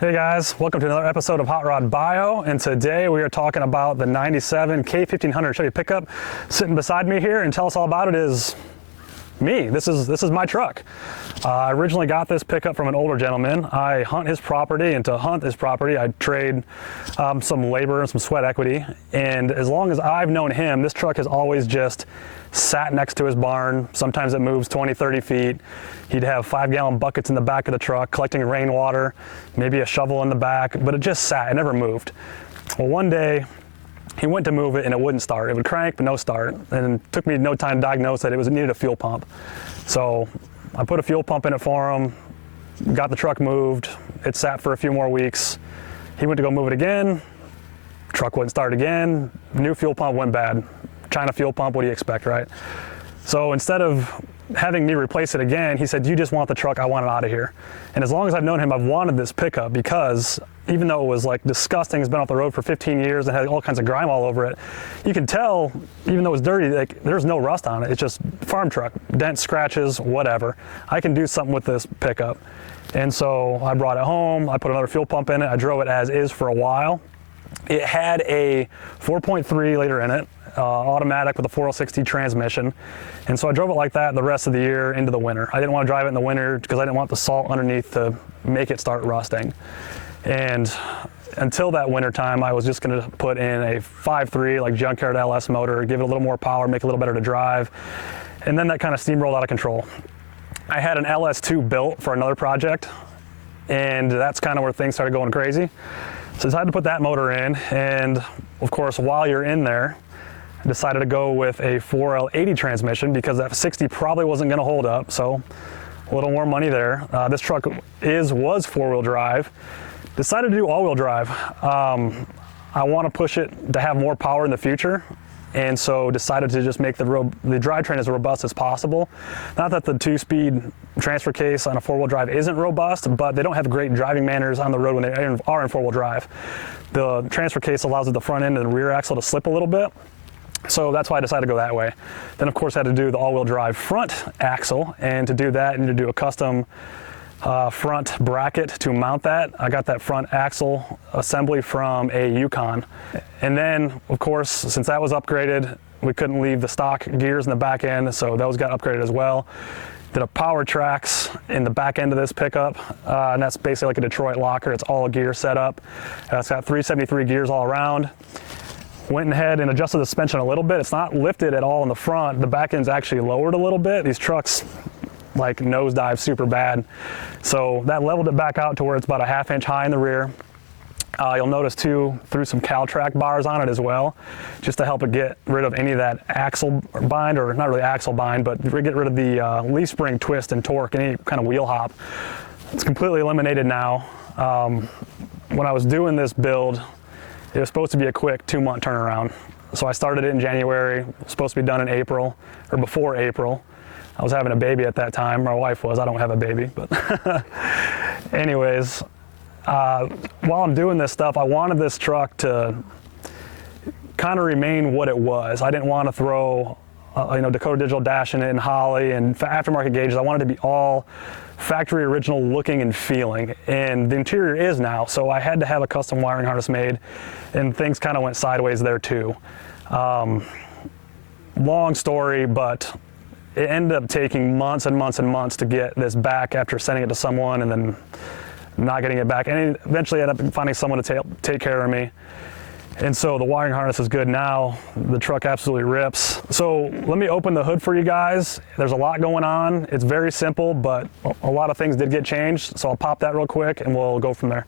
Hey guys, welcome to another episode of Hot Rod Bio, and today we are talking about the 97 K1500 Chevy pickup. Sitting beside me here and tell us all about it is me. This is my truck. I originally got this pickup from an older gentleman. I hunt his property, and to hunt his property I trade some labor and some sweat equity, and as long as I've known him, this truck has always just sat next to his barn. Sometimes it moves 20-30 feet. He'd have 5-gallon buckets in the back of the truck collecting rainwater, maybe a shovel in the back, but it just sat, it never moved. Well, one day he went to move it and it wouldn't start. It would crank but no start, and it took me no time to diagnose that it needed a fuel pump. So I put a fuel pump in it for him, got the truck moved. It sat for a few more weeks. He went to go move it again, truck wouldn't start again, new fuel pump went bad. China fuel pump, what do you expect, right? So instead of having me replace it again, he said, "You just want the truck, I want it out of here." And as long as I've known him, I've wanted this pickup because even though it was like disgusting, it's been off the road for 15 years and had all kinds of grime all over it, you can tell, even though it's dirty, like there's no rust on it. It's just farm truck, dents, scratches, whatever. I can do something with this pickup. And so I brought it home, I put another fuel pump in it, I drove it as is for a while. It had a 4.3 liter in it, automatic with a 406T transmission. And so I drove it like that the rest of the year into the winter. I didn't want to drive it in the winter because I didn't want the salt underneath to make it start rusting. And until that winter time, I was just going to put in a 5.3 like junkyard LS motor, give it a little more power, make it a little better to drive. And then that kind of steamrolled out of control. I had an LS2 built for another project, and that's kind of where things started going crazy. So I decided to put that motor in, and of course, while you're in there, I decided to go with a 4L80 transmission because that 60 probably wasn't going to hold up, so a little more money there. This truck was four-wheel drive. Decided to do all-wheel drive. I want to push it to have more power in the future, and so decided to just make the drivetrain as robust as possible. Not that the 2-speed transfer case on a 4-wheel drive isn't robust, but they don't have great driving manners on the road when they are in 4-wheel drive. The transfer case allows the front end and the rear axle to slip a little bit, so that's why I decided to go that way. Then of course I had to do the all-wheel drive front axle, and to do that I need to do a custom front bracket to mount that. I got that front axle assembly from a Yukon. And then of course, since that was upgraded, we couldn't leave the stock gears in the back end, so those got upgraded as well. Did a power tracks in the back end of this pickup, and that's basically like a Detroit locker. It's all gear set up. It's got 373 gears all around. Went ahead and adjusted the suspension a little bit. It's not lifted at all in the front. The back end's actually lowered a little bit. These trucks like nosedive super bad. So that leveled it back out to where it's about a 1/2 inch high in the rear. You'll notice too, threw some Caltrack bars on it as well, just to help it get rid of any of that axle bind, or not really axle bind, but get rid of the leaf spring twist and torque, any kind of wheel hop. It's completely eliminated now. When I was doing this build, it was supposed to be a quick 2-month turnaround. So I started it in January, supposed to be done in April, or before April. I was having a baby at that time. My wife was. I don't have a baby, but anyways, while I'm doing this stuff, I wanted this truck to kind of remain what it was. I didn't want to throw, Dakota Digital dash in it and Holley and aftermarket gauges. I wanted it to be all factory original looking and feeling, and the interior is now, so I had to have a custom wiring harness made, and things kind of went sideways there too. Long story, but it ended up taking months and months and months to get this back after sending it to someone and then not getting it back, and eventually I ended up finding someone to take care of me. And so the wiring harness is good now. The truck absolutely rips. So let me open the hood for you guys. There's a lot going on. It's very simple, but a lot of things did get changed. So I'll pop that real quick and we'll go from there.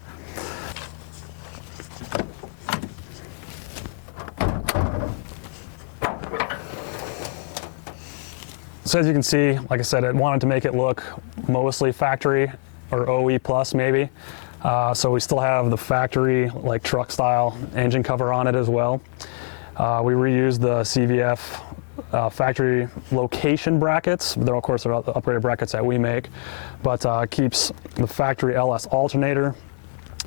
So as you can see, like I said, I wanted to make it look mostly factory, or OE plus maybe. So we still have the factory like truck style engine cover on it as well. We reused the CVF factory location brackets. They're of course the upgraded brackets that we make, but keeps the factory LS alternator.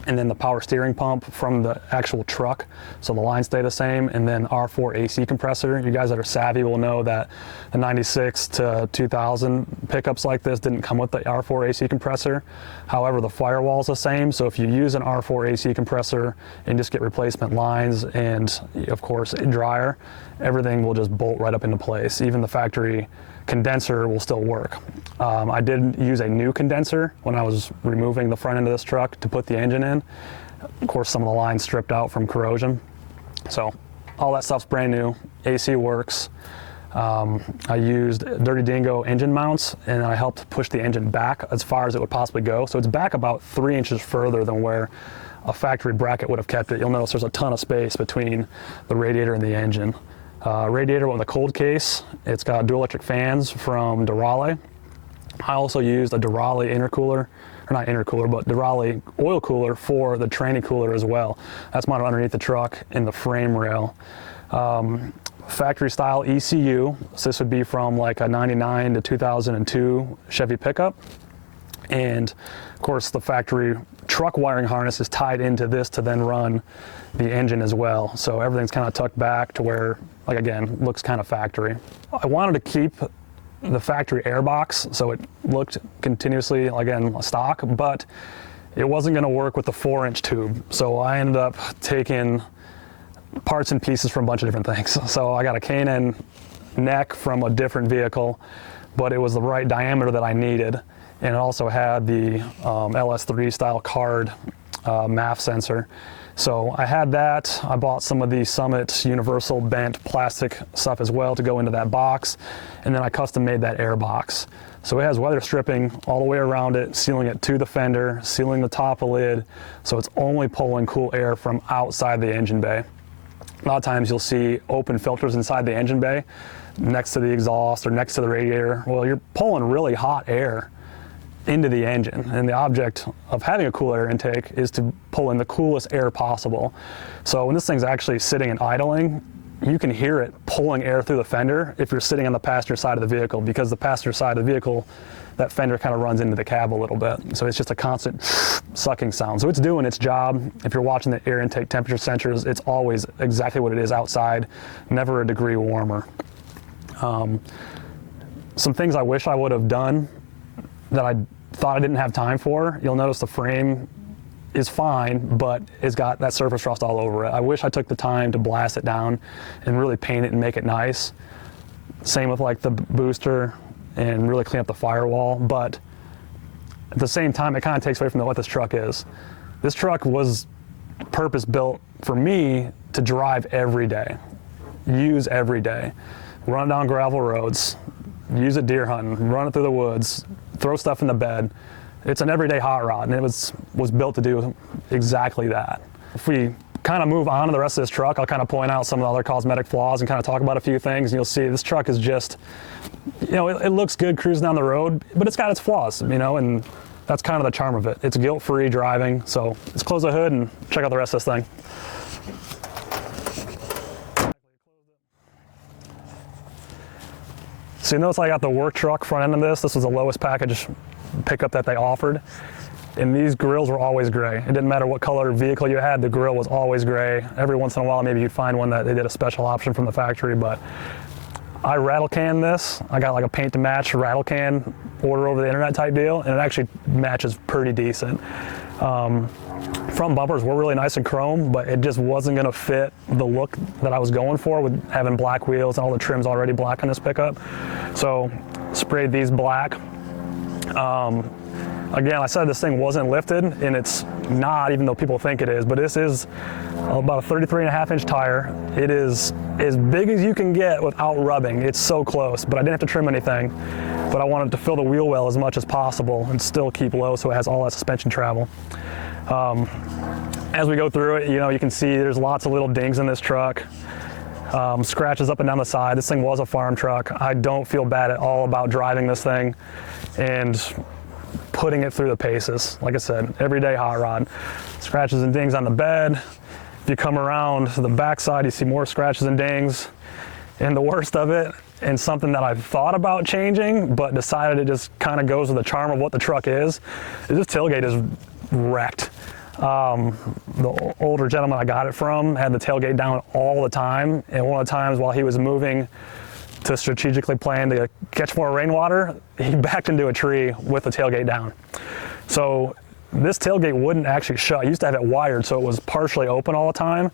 and then the power steering pump from the actual truck, so the lines stay the same, and then R4 AC compressor. You guys that are savvy will know that the 96 to 2000 pickups like this didn't come with the R4 AC compressor. However, the firewall's the same, so if you use an R4 AC compressor and just get replacement lines and of course a dryer, everything will just bolt right up into place. Even the factory condenser will still work. I did use a new condenser when I was removing the front end of this truck to put the engine in. Of course, some of the lines stripped out from corrosion. So all that stuff's brand new. AC works. I used Dirty Dingo engine mounts, and I helped push the engine back as far as it would possibly go. So it's back about 3 inches further than where a factory bracket would have kept it. You'll notice there's a ton of space between the radiator and the engine. Radiator with a cold case. It's got dual electric fans from Durale. I also used a Durale intercooler, or not intercooler, but Durale oil cooler for the tranny cooler as well. That's mounted underneath the truck in the frame rail. Factory style ECU. So this would be from like a 99 to 2002 Chevy pickup. And of course the factory truck wiring harness is tied into this to then run the engine as well. So everything's kind of tucked back to where, like again, looks kind of factory. I wanted to keep the factory airbox so it looked continuously, again, stock, but it wasn't going to work with the 4-inch tube. So I ended up taking parts and pieces from a bunch of different things. So I got a K&N neck from a different vehicle, but it was the right diameter that I needed. And it also had the LS3 style card MAF sensor. So I had that. I bought some of the Summit universal bent plastic stuff as well to go into that box. And then I custom made that air box. So it has weather stripping all the way around it, sealing it to the fender, sealing the top of the lid. So it's only pulling cool air from outside the engine bay. A lot of times you'll see open filters inside the engine bay next to the exhaust or next to the radiator. Well, you're pulling really hot air into the engine, and the object of having a cool air intake is to pull in the coolest air possible. So when this thing's actually sitting and idling, you can hear it pulling air through the fender if you're sitting on the passenger side of the vehicle, because the passenger side of the vehicle, that fender kind of runs into the cab a little bit. So it's just a constant sucking sound. So it's doing its job. If you're watching the air intake temperature sensors, it's always exactly what it is outside, never a degree warmer. Some things I wish I would have done that I thought I didn't have time for. You'll notice the frame is fine, but it's got that surface rust all over it. I wish I took the time to blast it down and really paint it and make it nice. Same with like the booster and really clean up the firewall, but at the same time, it kind of takes away from what this truck is. This truck was purpose built for me to drive every day, use every day, run down gravel roads, use it deer hunting, run it through the woods, throw stuff in the bed. It's an everyday hot rod, and it was built to do exactly that. If we kind of move on to the rest of this truck, I'll kind of point out some of the other cosmetic flaws and kind of talk about a few things, and you'll see this truck is just, you know, it looks good cruising down the road, but it's got its flaws, you know, and that's kind of the charm of it. It's guilt-free driving. So let's close the hood and check out the rest of this thing. So you notice I got the work truck front end of this. This was the lowest package pickup that they offered. And these grills were always gray. It didn't matter what color vehicle you had, the grill was always gray. Every once in a while, maybe you'd find one that they did a special option from the factory, but I rattle can this. I got like a paint to match rattle can order over the internet type deal, and it actually matches pretty decent. Front bumpers were really nice and chrome, but it just wasn't gonna fit the look that I was going for with having black wheels and all the trim's already black on this pickup. So sprayed these black. Again, I said this thing wasn't lifted, and it's not, even though people think it is, but this is about a 33.5-inch tire. It is as big as you can get without rubbing. It's so close, but I didn't have to trim anything. But I wanted to fill the wheel well as much as possible and still keep low so it has all that suspension travel. As we go through it, you know, you can see there's lots of little dings in this truck. Scratches up and down the side. This thing was a farm truck. I don't feel bad at all about driving this thing and putting it through the paces. Like I said, everyday hot rod. Scratches and dings on the bed. If you come around to the backside, you see more scratches and dings. And the worst of it, and something that I thought about changing, but decided it just kind of goes with the charm of what the truck is this tailgate is wrecked. The older gentleman I got it from had the tailgate down all the time, and one of the times while he was moving to strategically plan to catch more rainwater, he backed into a tree with the tailgate down. So this tailgate wouldn't actually shut. I used to have it wired so it was partially open all the time.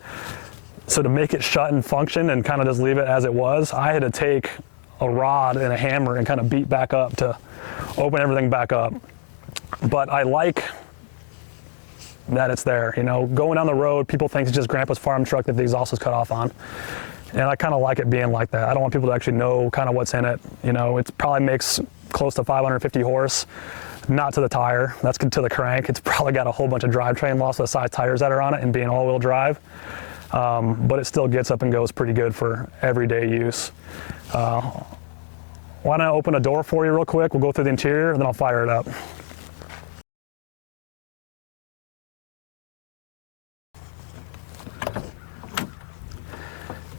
So to make it shut and function and kind of just leave it as it was, I had to take a rod and a hammer and kind of beat back up to open everything back up. But I like that it's there. You know, going down the road, people think it's just Grandpa's farm truck that the exhaust is cut off on. And I kind of like it being like that. I don't want people to actually know kind of what's in it. You know, it probably makes close to 550 horse, not to the tire, that's to the crank. It's probably got a whole bunch of drivetrain loss of the size tires that are on it and being all-wheel drive. But it still gets up and goes pretty good for everyday use. Why don't I open a door for you real quick? We'll go through the interior and then I'll fire it up.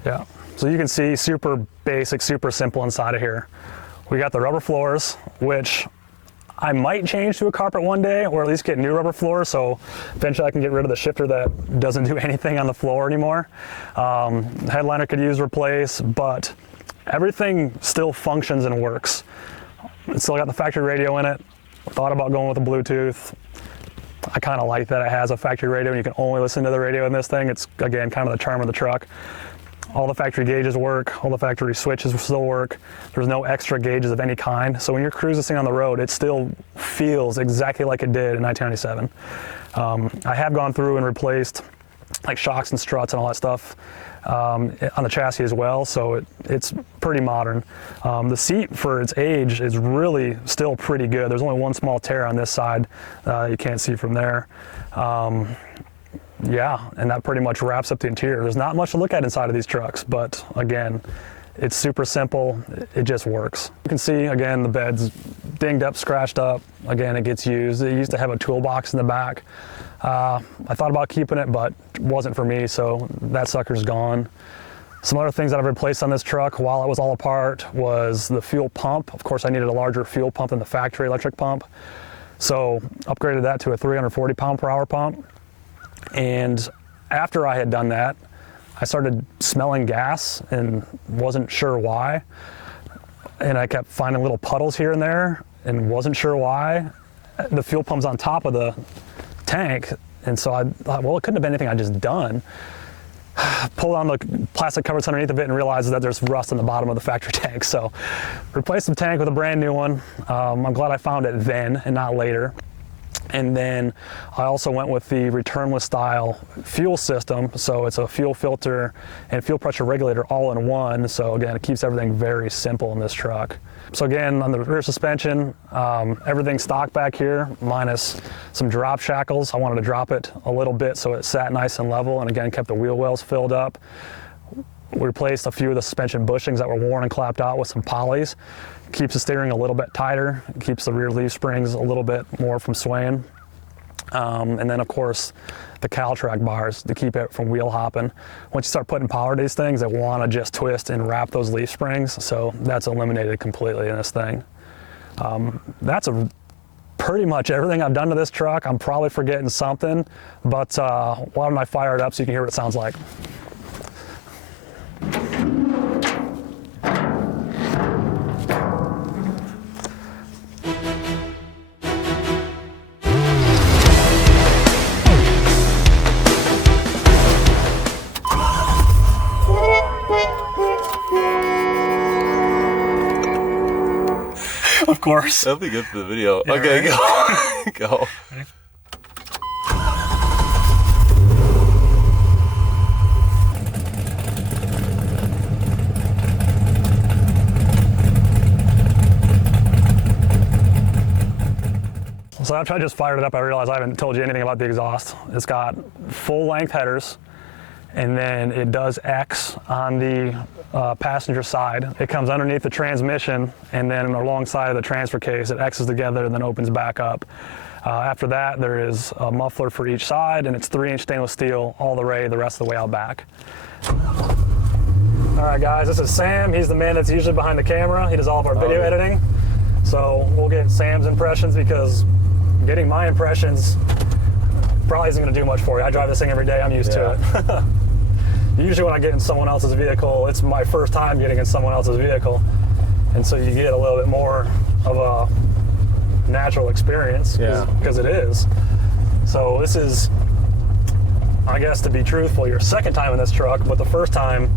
Yeah, so you can see super basic, super simple inside of here. We got the rubber floors, which I might change to a carpet one day, or at least get new rubber floors, so eventually I can get rid of the shifter that doesn't do anything on the floor anymore. Headliner could use replace, but everything still functions and works. It's still got the factory radio in it. Thought about going with a Bluetooth. I kind of like that it has a factory radio and you can only listen to the radio in this thing. It's, again, kind of the charm of the truck. All the factory gauges work, all the factory switches still work. There's no extra gauges of any kind. So when you're cruising this thing on the road, it still feels exactly like it did in 1997. I have gone through and replaced like shocks and struts and all that stuff on the chassis as well, so it's pretty modern. The seat for its age is really still pretty good. There's only one small tear on this side you can't see from there. Yeah, and that pretty much wraps up the interior. There's not much to look at inside of these trucks, but again, it's super simple. It just works. You can see, again, the bed's dinged up, scratched up. Again, it gets used. It used to have a toolbox in the back. I thought about keeping it, but it wasn't for me, so that sucker's gone. Some other things that I've replaced on this truck while it was all apart was the fuel pump. Of course, I needed a larger fuel pump than the factory electric pump, so upgraded that to a 340 pound-per-hour pump. And after I had done that, I started smelling gas and wasn't sure why. And I kept finding little puddles here and there and wasn't sure why. The fuel pump's on top of the tank, and so I thought, well, it couldn't have been anything I just done. Pulled on the plastic covers underneath of it and realized that there's rust in the bottom of the factory tank. So replaced the tank with a brand new one. I'm glad I found it then and not later. And then I also went with the returnless style fuel system. So it's a fuel filter and fuel pressure regulator all in one. So again, it keeps everything very simple in this truck. So again, on the rear suspension, everything's stock back here, minus some drop shackles. I wanted to drop it a little bit so it sat nice and level, and again, kept the wheel wells filled up. We replaced a few of the suspension bushings that were worn and clapped out with some polys. Keeps the steering a little bit tighter, keeps the rear leaf springs a little bit more from swaying. And then of course, the Caltrack bars to keep it from wheel hopping. Once you start putting power to these things, they want to just twist and wrap those leaf springs. So that's eliminated completely in this thing. That's pretty much everything I've done to this truck. I'm probably forgetting something, but why don't I fire it up so you can hear what it sounds like. Of course. That'll be good for the video. Yeah, okay, right? go. Go. Ready? So after I just fired it up, I realized I haven't told you anything about the exhaust. It's got full length headers, and then it does X on the passenger side. It comes underneath the transmission, and then alongside of the transfer case, it X's together and then opens back up. After that, there is a muffler for each side, and it's 3-inch stainless steel all the way, the rest of the way out back. All right, guys, this is Sam. He's the man that's usually behind the camera. He does all of our video editing. So we'll get Sam's impressions, because getting my impressions probably isn't going to do much for you. I drive this thing every day. I'm used to it. Usually when I get in someone else's vehicle, it's my first time getting in someone else's vehicle. And so you get a little bit more of a natural experience because it is. So this is, I guess, to be truthful, your second time in this truck, but the first time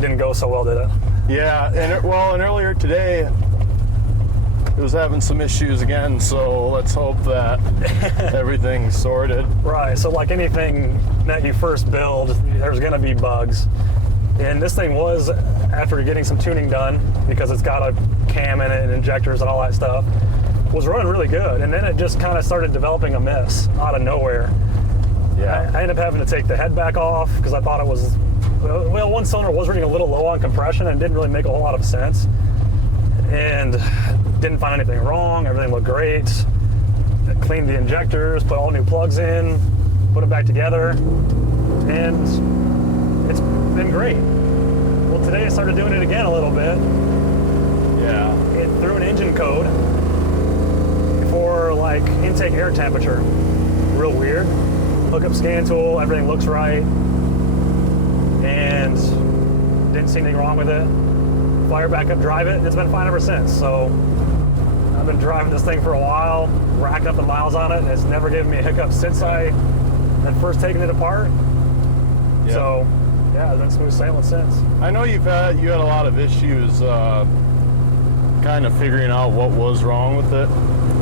didn't go so well, did it? Yeah, and earlier today, it was having some issues again, so let's hope that everything's sorted. Right, so like anything that you first build, there's gonna be bugs. And this thing was, after getting some tuning done, because it's got a cam in it and injectors and all that stuff, was running really good. And then it just kind of started developing a miss out of nowhere. Yeah. I ended up having to take the head back off because I thought it was, well, one cylinder was running a little low on compression and didn't really make a whole lot of sense. And didn't find anything wrong, everything looked great. I cleaned the injectors, put all new plugs in, put them back together, and it's been great. Well, today I started doing it again a little bit. Yeah. It threw an engine code for like intake air temperature. Real weird. Hook up scan tool, everything looks right, and didn't see anything wrong with it. Fire back up, drive it, and it's been fine ever since. So I've been driving this thing for a while, racking up the miles on it, and it's never given me a hiccup since I had first taken it apart. Yep. So yeah, it's been smooth sailing since. I know you had a lot of issues kind of figuring out what was wrong with it.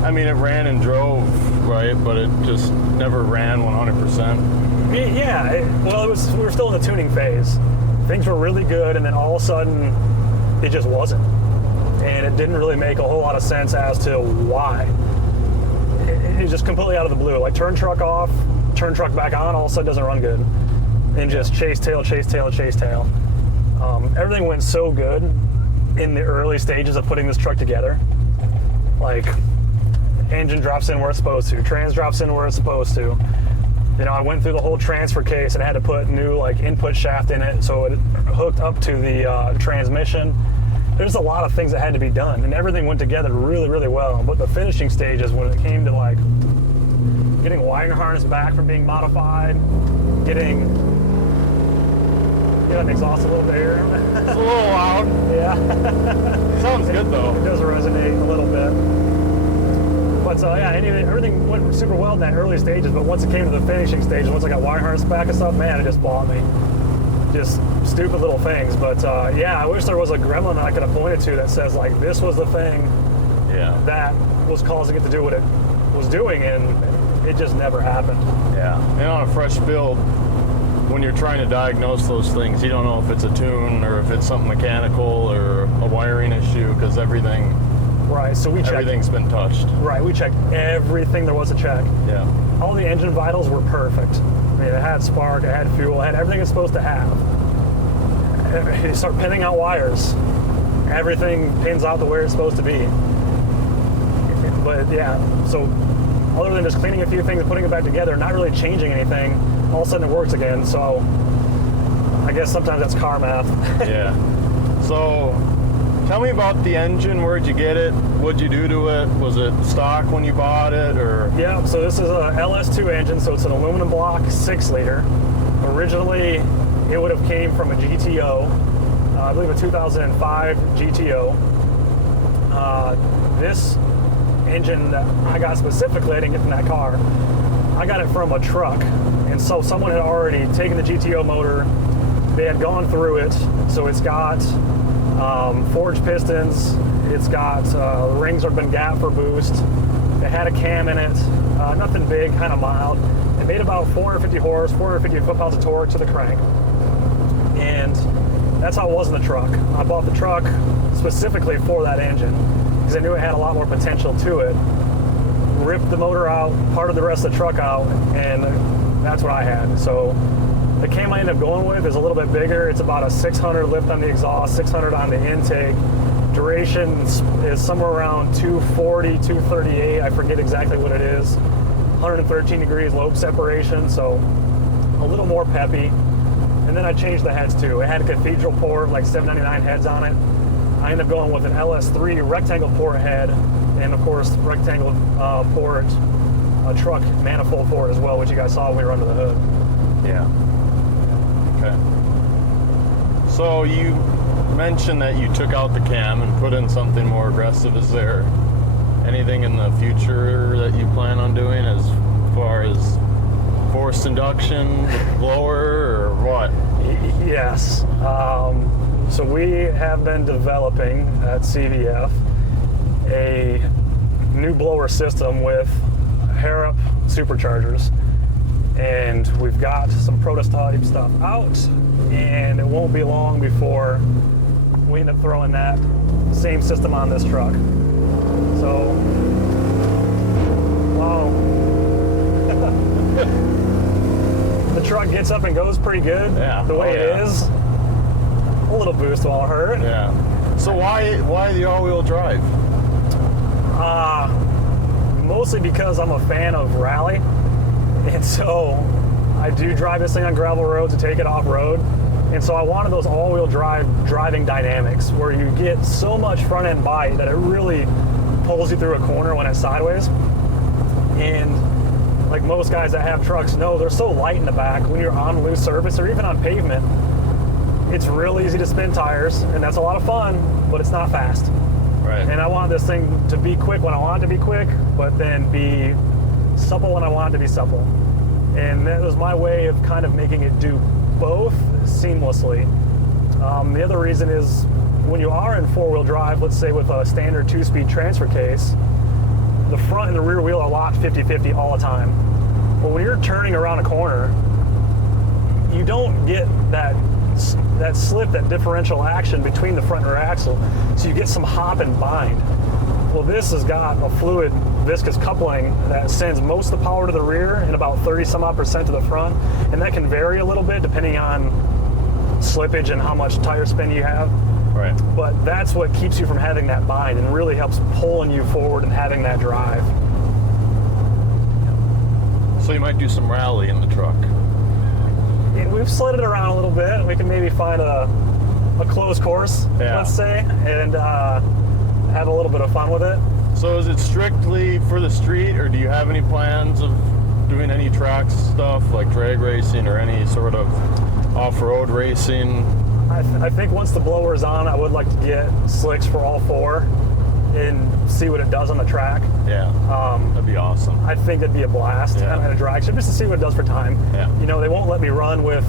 I mean, it ran and drove, right, but it just never ran 100%. Yeah, we were still in the tuning phase. Things were really good, and then all of a sudden, it just wasn't. And it didn't really make a whole lot of sense as to why. It was just completely out of the blue. Like turn truck off, turn truck back on, all of a sudden doesn't run good. And just chase tail, chase tail, chase tail. Everything went so good in the early stages of putting this truck together. Like, engine drops in where it's supposed to, trans drops in where it's supposed to. You know, I went through the whole transfer case and had to put new like input shaft in it so it hooked up to the transmission. There's a lot of things that had to be done, and everything went together really, really well. But the finishing stages, when it came to like getting wiring harness back from being modified, getting an exhaust a little bit here. It's a little loud. Yeah. Sounds good though. It does resonate a little bit. But yeah, everything went super well in that early stages, but once it came to the finishing stages, once I got wire harness back and stuff, man, it just bought me. Just stupid little things. But yeah, I wish there was a gremlin that I could have pointed to that says like, this was the thing that was causing it to do what it was doing, and it just never happened. Yeah. And on a fresh build, when you're trying to diagnose those things, you don't know if it's a tune or if it's something mechanical or a wiring issue, because everything. Right, so we checked. Everything's been touched. Right, we checked everything there was to check. Yeah. All the engine vitals were perfect. I mean, it had spark, it had fuel, it had everything it's supposed to have. You start pinning out wires. Everything pins out the way it's supposed to be. But yeah, so other than just cleaning a few things and putting it back together, not really changing anything, all of a sudden it works again. So I guess sometimes that's car math. Yeah. So tell me about the engine. Where'd you get it? What'd you do to it? Was it stock when you bought it, or? Yeah, so this is a LS2 engine, so it's an aluminum block 6-liter. Originally, it would have came from a GTO, I believe a 2005 GTO. This engine that I got specifically, I didn't get from that car. I got it from a truck, and so someone had already taken the GTO motor. They had gone through it, so it's got forged pistons. It's got rings have been gapped for boost. It had a cam in it, nothing big, kind of mild. It made about 450 horse, 450 foot-pounds of torque to the crank, and that's how it was in the truck. I bought the truck specifically for that engine because I knew it had a lot more potential to it. Ripped the motor out, parted the rest of the truck out, and that's what I had. So the cam I ended up going with is a little bit bigger. It's about a 600 lift on the exhaust, 600 on the intake. Duration is somewhere around 240, 238. I forget exactly what it is. 113 degrees lobe separation, so a little more peppy. And then I changed the heads too. It had a cathedral port, like 799 heads on it. I ended up going with an LS3 rectangle port head, and of course rectangle port a truck manifold for it as well, which you guys saw when we were under the hood. Yeah. Okay. So you mentioned that you took out the cam and put in something more aggressive. Is there anything in the future that you plan on doing as far as forced induction, blower, or what? Yes. So we have been developing at CVF a new blower system with Harrop superchargers, and we've got some prototype stuff out, and it won't be long before we end up throwing that same system on this truck. So, wow. The truck gets up and goes pretty good, the way it is. A little boost won't hurt. Yeah. So why the all-wheel drive? Mostly because I'm a fan of rally, and so I do drive this thing on gravel roads to take it off-road, and so I wanted those all-wheel drive driving dynamics where you get so much front-end bite that it really pulls you through a corner when it's sideways. And like most guys that have trucks know, they're so light in the back when you're on loose surface or even on pavement. It's real easy to spin tires, and that's a lot of fun, but it's not fast. Right. And I want this thing to be quick when I want it to be quick, but then be supple when I want it to be supple. And that was my way of kind of making it do both seamlessly. The other reason is when you are in four-wheel drive, let's say with a standard two-speed transfer case, the front and the rear wheel are locked 50-50 all the time. But when you're turning around a corner, you don't get that slip, that differential action between the front and rear axle, so you get some hop and bind. Well, this has got a fluid viscous coupling that sends most of the power to the rear and about 30-some-odd% to the front, and that can vary a little bit depending on slippage and how much tire spin you have. Right. But that's what keeps you from having that bind and really helps pulling you forward and having that drive. So you might do some rally in the truck. We've slid it around a little bit. We can maybe find a closed course, let's say, and have a little bit of fun with it. So is it strictly for the street, or do you have any plans of doing any track stuff like drag racing or any sort of off-road racing? I think once the blower is on, I would like to get slicks for all four and see what it does on the track. Yeah, that'd be awesome. I think that'd be a blast at a drag strip just to see what it does for time. Yeah. You know, they won't let me run with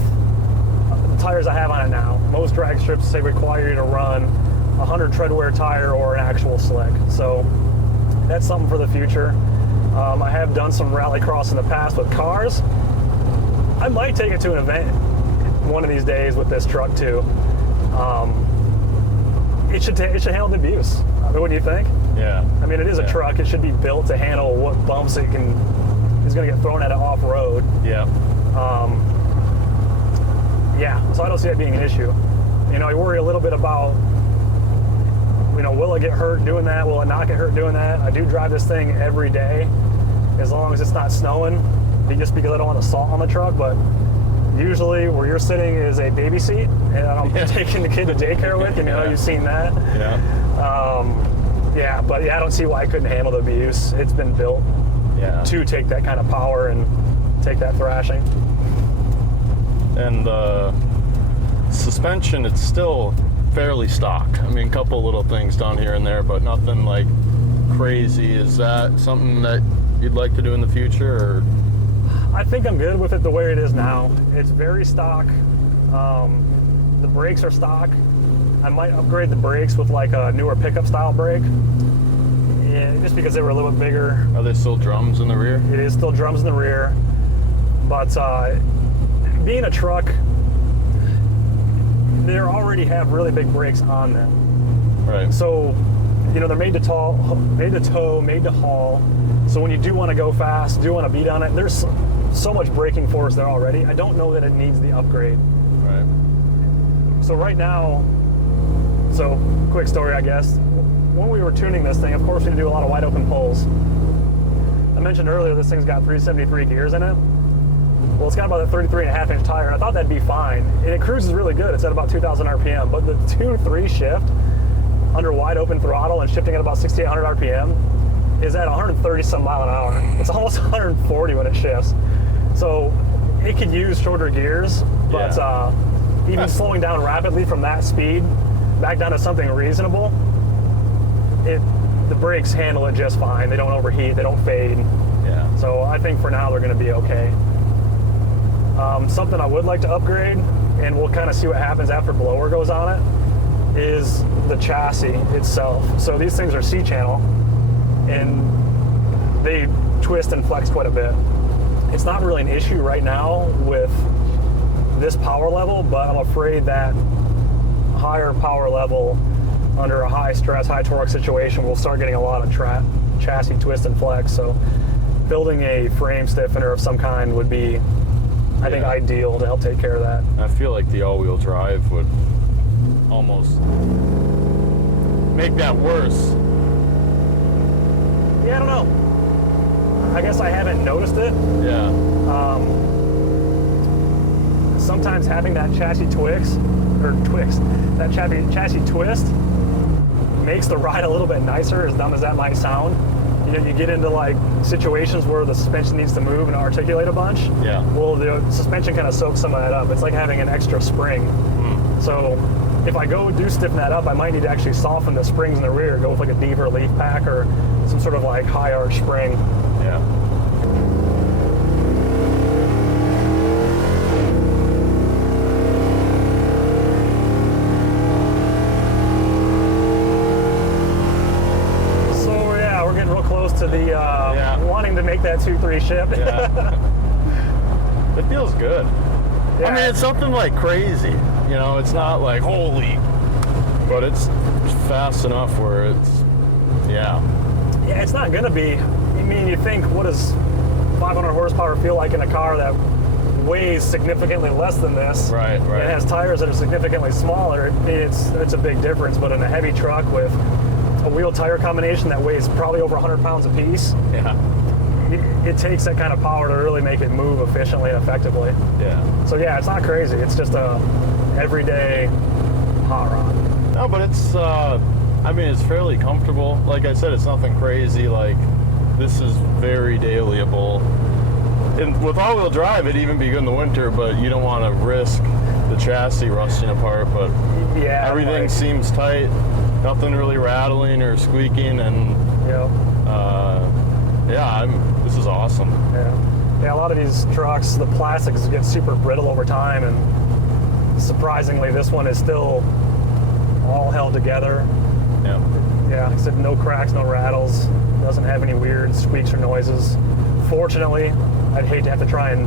the tires I have on it now. Most drag strips, they require you to run a 100 tread wear tire or an actual slick. So that's something for the future. I have done some rallycross in the past with cars. I might take it to an event one of these days with this truck too. It should handle the abuse. I mean, what do you think? Yeah. I mean, it is a truck. It should be built to handle what bumps is going to get thrown at it off road. Yeah. So I don't see that being an issue. You know, I worry a little bit about, you know, will it get hurt doing that? Will it not get hurt doing that? I do drive this thing every day, as long as it's not snowing, just because I don't want the salt on the truck. But usually where you're sitting is a baby seat, and I'm taking the kid to daycare with, and you know, you've seen that. But I don't see why I couldn't handle the abuse. It's been built to take that kind of power and take that thrashing. And the suspension, it's still fairly stock. I mean, a couple little things down here and there, but nothing like crazy. Is that something that you'd like to do in the future, or? I think I'm good with it the way it is now. It's very stock. The brakes are stock. I might upgrade the brakes with like a newer pickup style brake. Yeah, just because they were a little bit bigger. Are they still drums in the rear? It is still drums in the rear. But being a truck, they already have really big brakes on them. Right. So, you know, they're made to tow, made to haul. So when you do want to go fast, do want to beat on it, there's so much braking force there already. I don't know that it needs the upgrade. Right. So right now, quick story, I guess. When we were tuning this thing, of course, we do a lot of wide open pulls. I mentioned earlier this thing's got 373 gears in it. Well, it's got about a 33.5-inch tire, and I thought that'd be fine. And it cruises really good. It's at about 2,000 RPM. But the 2-3 shift under wide open throttle and shifting at about 6,800 RPM is at 130 some mile an hour. It's almost 140 when it shifts. So it could use shorter gears, but even slowing down rapidly from that speed back down to something reasonable, the brakes handle it just fine. They don't overheat, they don't fade. Yeah. So I think for now they're going to be okay. Something I would like to upgrade, and we'll kind of see what happens after blower goes on it, is the chassis itself. So these things are C-channel, and they twist and flex quite a bit. It's not really an issue right now with this power level, but I'm afraid that higher power level under a high stress, high torque situation, we'll start getting a lot of chassis twist and flex. So building a frame stiffener of some kind would be, I think, ideal to help take care of that. I feel like the all-wheel drive would almost make that worse. Yeah, I don't know. I guess I haven't noticed it. Yeah. Sometimes having that chassis that chassis twist makes the ride a little bit nicer, as dumb as that might sound. You know, you get into like situations where the suspension needs to move and articulate a bunch. Yeah. Well, the suspension kind of soaks some of that up. It's like having an extra spring. So if I go do stiffen that up, I might need to actually soften the springs in the rear, go with like a Deaver leaf pack or some sort of like high arch spring. Yeah. To the wanting to make that 2.3 shift. Yeah. It feels good. Yeah. I mean, it's something like crazy. You know, it's not like holy, but it's fast enough where it's, yeah, it's not gonna be. I mean, you think, what does 500 horsepower feel like in a car that weighs significantly less than this? Right. And has tires that are significantly smaller. It's a big difference. But in a heavy truck with a wheel tire combination that weighs probably over 100 pounds a piece, it takes that kind of power to really make it move efficiently and effectively. Yeah. So yeah, it's not crazy. It's just a everyday hot rod. No, but it's, I mean, it's fairly comfortable. Like I said, it's nothing crazy. Like, this is very dailyable. And with all-wheel drive, it'd even be good in the winter, but you don't want to risk the chassis rusting apart. But yeah, everything seems tight. Nothing really rattling or squeaking, and this is awesome. Yeah, a lot of these trucks, the plastics get super brittle over time, and surprisingly, this one is still all held together. Yeah, like I said, no cracks, no rattles. Doesn't have any weird squeaks or noises. Fortunately, I'd hate to have to try and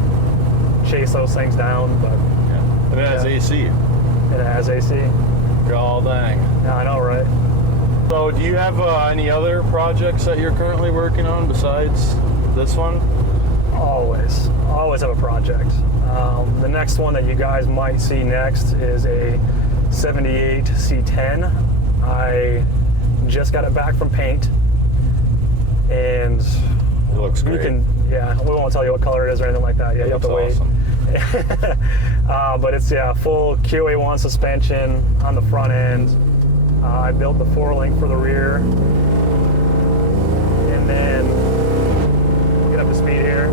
chase those things down, but and it has AC. It has AC. God dang. Yeah, I know, right? So do you have any other projects that you're currently working on besides this one? Always have a project. The next one that you guys might see next is a 78 C10. I just got it back from paint, and it looks great. We won't tell you what color it is or anything like that. Yeah, you have to wait. Awesome. But it's full QA1 suspension on the front end. I built the 4-link for the rear, and then get up to speed here.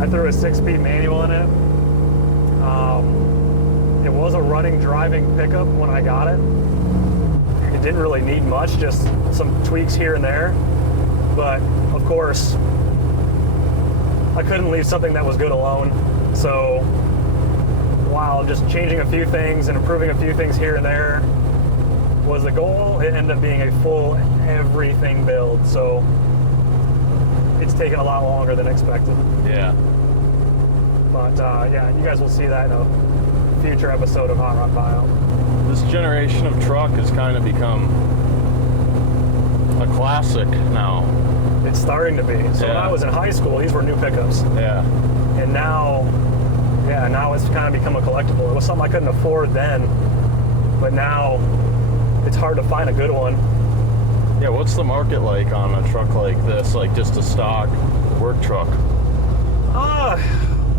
I threw a 6-speed manual in it. It was a running driving pickup when I got it. It didn't really need much, just some tweaks here and there. But of course, I couldn't leave something that was good alone. So while just changing a few things and improving a few things here and there was the goal, it ended up being a full everything build. So it's taken a lot longer than expected. Yeah. But you guys will see that in a future episode of Hot Rod Bio. This generation of truck has kind of become a classic now. It's starting to be. So when I was in high school, these were new pickups. Yeah. And now it's kind of become a collectible. It was something I couldn't afford then, but now it's hard to find a good one. Yeah, what's the market like on a truck like this, like just a stock work truck?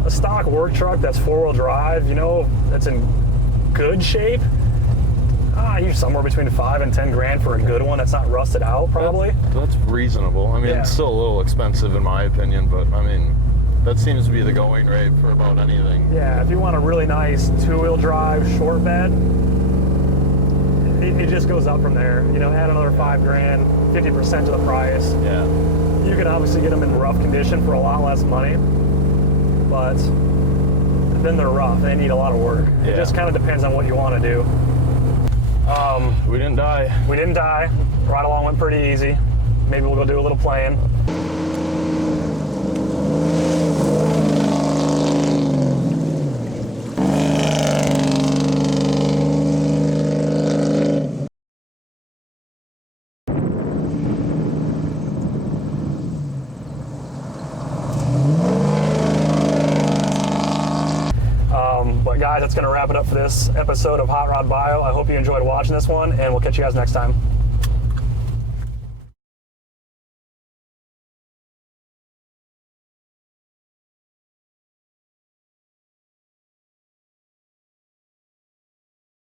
A stock work truck that's 4-wheel drive, that's in good shape. Somewhere between 5 and 10 grand for a good one that's not rusted out, probably. That's reasonable. I mean, Yeah. it's still a little expensive in my opinion, but I mean, that seems to be the going rate for about anything. Yeah, if you want a really nice two-wheel drive short bed, it just goes up from there. You know, add another 5 grand, 50% to the price. Yeah. You can obviously get them in rough condition for a lot less money, but then they're rough. They need a lot of work. It Yeah. just kind of depends on what you want to do. We didn't die. We didn't die. Ride along went pretty easy. Maybe we'll go do a little playing. But guys, that's going to wrap it up for this episode of Hot Rod Bio. I hope you enjoyed watching this one, and we'll catch you guys next time.